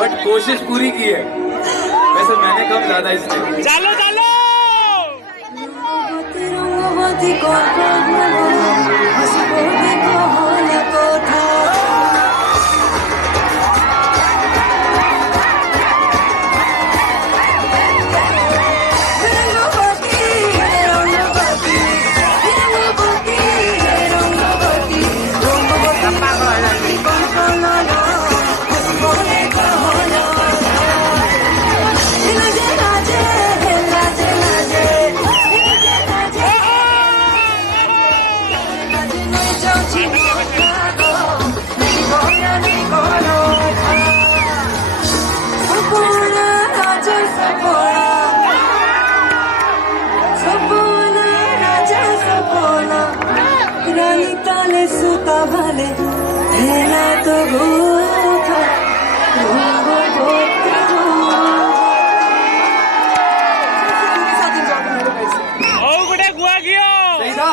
बट कोशिश पूरी की है। वैसे मैंने कम ज्यादा इसलिए। चलो चलो सुता भले हेला तो गोथा गुआ गयो सही था।